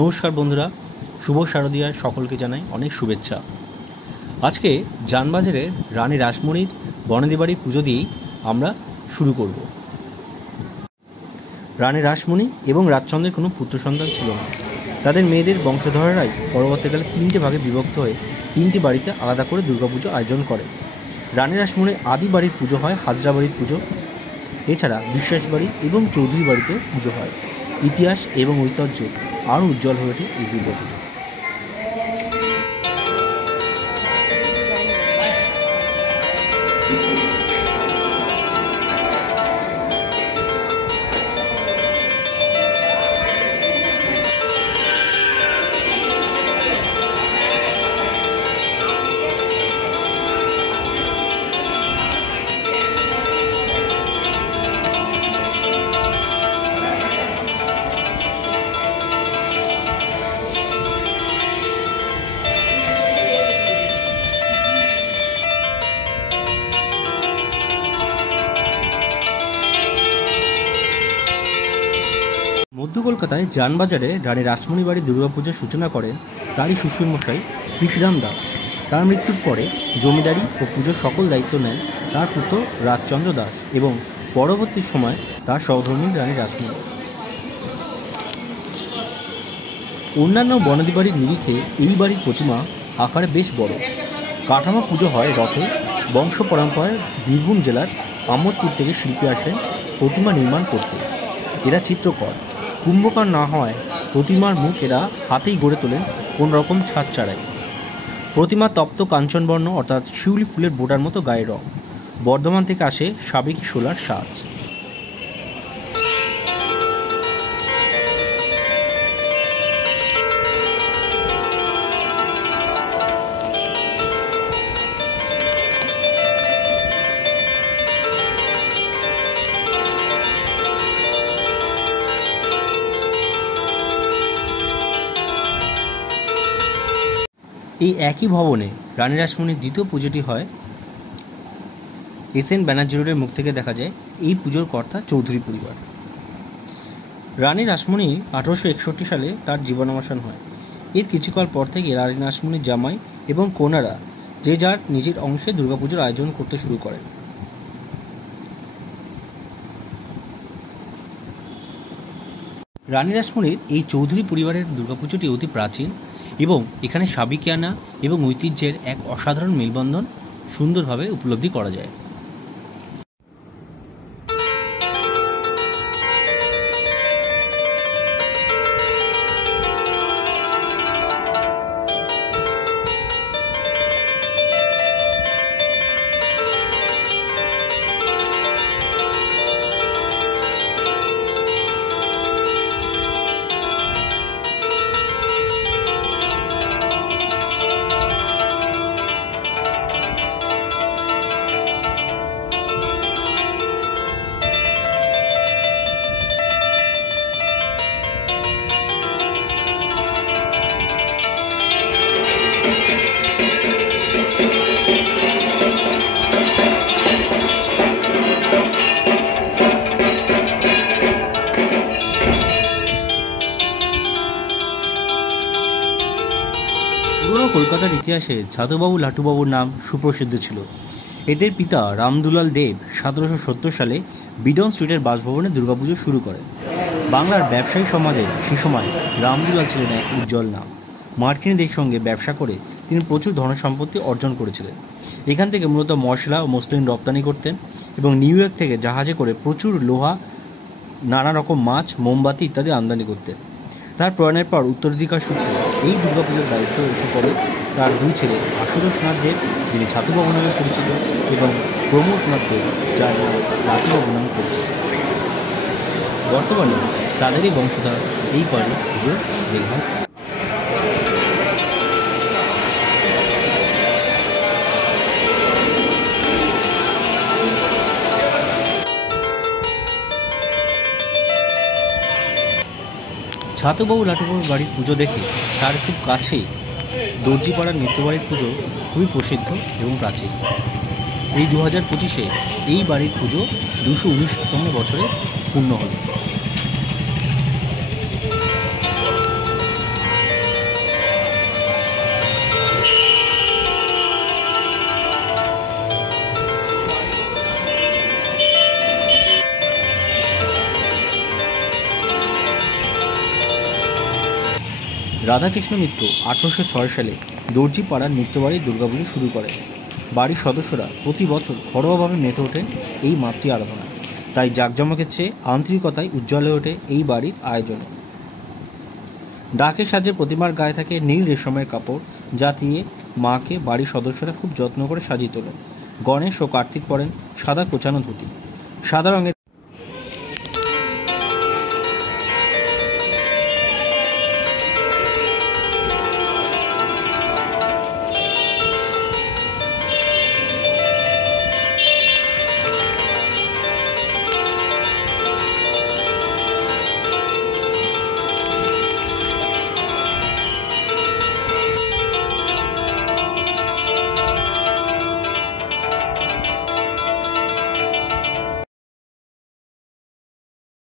নমস্কার বন্ধুরা, শুভ শারদিয়ার সকলকে জানাই অনেক শুভেচ্ছা। আজকে জানবাজারের রানী রাসমণির বনেদি বাড়ির পুজো দিয়েই আমরা শুরু করব। রানী রাসমণি এবং রাজচন্দ্রের কোনো পুত্র সন্তান ছিল না। তাদের মেয়েদের বংশধরেরাই পরবর্তীকালে তিনটে ভাগে বিভক্ত হয়ে তিনটি বাড়িতে আলাদা করে দুর্গাপুজো আয়োজন করে। রানী রাসমণির আদি বাড়ির পুজো হয় হাজরা বাড়ির পুজো, এছাড়া বিশ্বাস বাড়ি এবং চৌধুরী বাড়িতেও পুজো হয়। ইতিহাস এবং ঐতিহ্য আরও উজ্জ্বল হয়ে ওঠে এই দুর্গাপুজো। মধ্য কলকাতায় জানবাজারে রানী রাসমণি বাড়ির দুর্গাপুজোর সূচনা করেন তারই শ্বশুরমশাই প্রীতিরাম দাস। তার মৃত্যুর পরে জমিদারি ও পুজোর সকল দায়িত্ব নেন তার পুত্র রাজচন্দ্র দাস এবং পরবর্তী সময় তার সহধর্মী রানী রাসমণি। অন্যান্য বনেদি বাড়ির নিরিখে এই বাড়ির প্রতিমা আকারে বেশ বড়। কাঠামো পুজো হয় রথে। বংশ পরম্পরায় বীরভূম জেলার আমোদপুর থেকে শিল্পী আসেন প্রতিমা নির্মাণ করতে। এরা চিত্রকর। কুম্ভকার না হয় প্রতিমার মুখ এরা হাতেই গড়ে তোলেন কোনোরকম ছাদ ছাড়াই। প্রতিমা তপ্ত কাঞ্চনবর্ণ অর্থাৎ শিউলি ফুলের বোটার মতো গায়ের রং। বর্ধমান থেকে আসে সাবেকি শোলার সাজ। এই একই ভবনে রানী রাসমণির দ্বিতীয় পুজোটি হয়। এস.এন. ব্যানার্জি রোডের মুখ থেকে দেখা যায় এই পুজোর কর্তা চৌধুরী পরিবার। রানী রাসমণি 1861 সালে তার জীবনাবসান হয়। এর কিছুকাল পর থেকে রানী রাসমণির জামাই এবং কন্যারা যে যার নিজের অংশে দুর্গাপুজোর আয়োজন করতে শুরু করেন। রানী রাসমণির এই চৌধুরী পরিবারের দুর্গাপুজোটি অতি প্রাচীন এবং এখানে সাবেকিয়ানা এবং ঐতিহ্যের এক অসাধারণ মেলবন্ধন সুন্দরভাবে উপলব্ধি করা যায়। কলকাতার ইতিহাসে ছাতুবাবু লাটুবাবুর নাম সুপ্রসিদ্ধ ছিল। এদের পিতা রামদুলাল দেব 1770 সালে বিডন স্ট্রিটের বাসভবনে দুর্গাপুজো শুরু করেন। বাংলার ব্যবসায়ী সমাজে সে সময় রামদুলাল ছিলেন এক উজ্জ্বল নাম। মার্কিনীদের সঙ্গে ব্যবসা করে তিনি প্রচুর ধনসম্পত্তি অর্জন করেছিলেন। এখান থেকে মূলত মশলা ও মসলিন রপ্তানি করতেন এবং নিউ ইয়র্ক থেকে জাহাজে করে প্রচুর লোহা, নানা রকম মাছ, মোমবাতি ইত্যাদি আমদানি করতেন। তার প্রয়াণের পর উত্তরাধিকার সূত্রে এই দুর্গাপুজোর দায়িত্ব এসে পড়ে তার দুই ছেলে আশুতোষনাথ দেব, যিনি ছাতুবাবু নামে পরিচিত, এবং প্রমোদনাথ দেব, যার নাম লাটুবাবু নামে পরিচিত। বর্তমানে তাদেরই বংশধর এই বাড়ির পুজোর দেখভাল। ছাতুবাবু লাটুবাবুর বাড়ির পুজো দেখে তার খুব কাছে দর্জিপাড়ার নিত্যবাড়ির পুজো খুবই প্রসিদ্ধ এবং প্রাচীন। এই 2025-এ এই বাড়ির পুজো 219তম বছরে পূর্ণ হল। রাধাকৃষ্ণ মিত্র 1806 সালে দর্জিপাড়ার নিত্যবাড়ির দুর্গাপুজো শুরু করেন। বাড়ির সদস্যরা প্রতি বছর ঘরোয়াভাবে মেতে ওঠেন এই মাতৃ আরাধনা। তাই জাঁকজমকের চেয়ে আন্তরিকতায় উজ্জ্বল হয়ে ওঠে এই বাড়ির আয়োজনে। ডাকের সাজে প্রতিমার গায়ে থাকে নীল রেশমের কাপড়, যা দিয়ে মাকে বাড়ির সদস্যরা খুব যত্ন করে সাজিয়ে তোলেন। গণেশ ও কার্তিক পরেন সাদা কোচানো ধুতি। সাদা রঙের